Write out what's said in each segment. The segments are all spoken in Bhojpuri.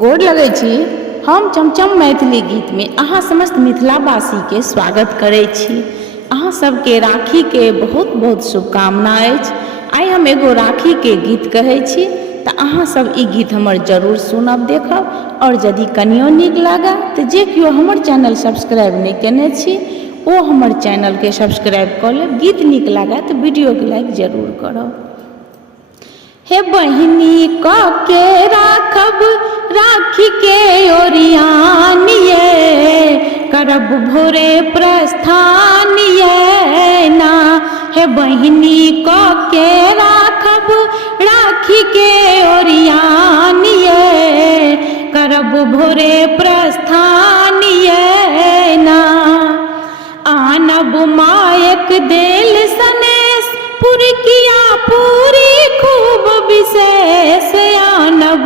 गोड़ लगै छी। हम चमचम मैथिली गीत में अहाँ समस्त मिथिलावासी के स्वागत करै छी। अहाँ सबके राखी के बहुत बहुत शुभकामना अछि। आइ हम एगो राखी के गीत कहै छी तऽ अहाँ सब ई गीत हमर जरूर सुनब देखब, और यदि कनियो नीक लागे तऽ जे केओ हमर चैनल सब्सक्राइब नहीं केने छी ओ हमर चैनल के सब्सक्राइब कऽ लेब। गीत नीक लागे तऽ वीडियो के लाइक जरूर करब। हे बहिनी कऽ के राखब राखी के ओरियानिए, करब भोरे प्रस्थानिए ना। हे बहिनी कऽ के राखब राखी के ओरियानिए, करब भोरे प्रस्थानिए ना। आनब मायक देल सनेस पुरकिया पूरी खूब विशेष, आनब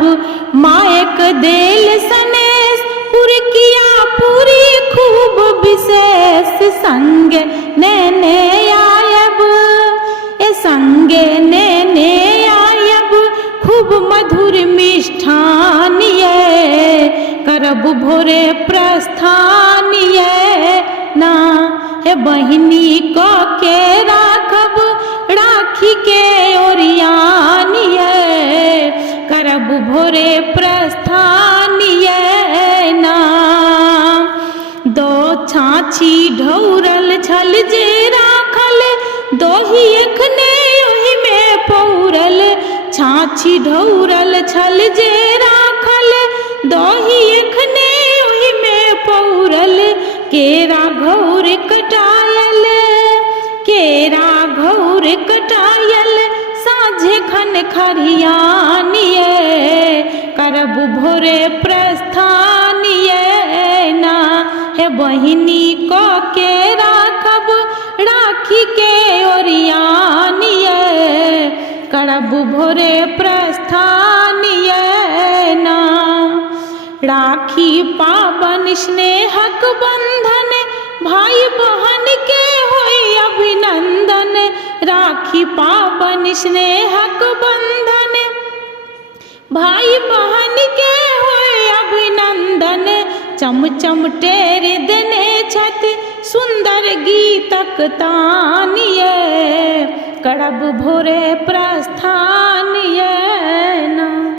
मायक देल सनेस पुरकिया पूरी खूब विशेष। संग नेने आयब संगे नेने आयब खूब मधुर मिष्ठानिए, करब भोरे प्रस्थानिए ना। हे बहिनी कऽ के राखब राखी के ओरियानिए, करब भोरे प्रस्थानिए ना। दो छाछी ढौरल छल जे राखल, दोही एखने ओहि में पौरल। छाछी ढौरल छल जे राखल, दोही एखने ओहि में पौरल। केरा घौर कटायल केरा घौर कटायल साँझे खन खरियानिए, करब भोरे प्रस्थानिए ना। हे बहिनी कऽ के राखब राखी के ओरियानिए, करब भोरे प्रस्थानिए ना। राखी पाबन स्नेहक बंधन, भाई बहन के होई अभिनंदन। राखी पाबन स्नेहक बंधन, भाई बहन के होई अभिनंदन। चम चम टेर देने छथि सुंदर गीतक तानिए, करब भोरे प्रस्थान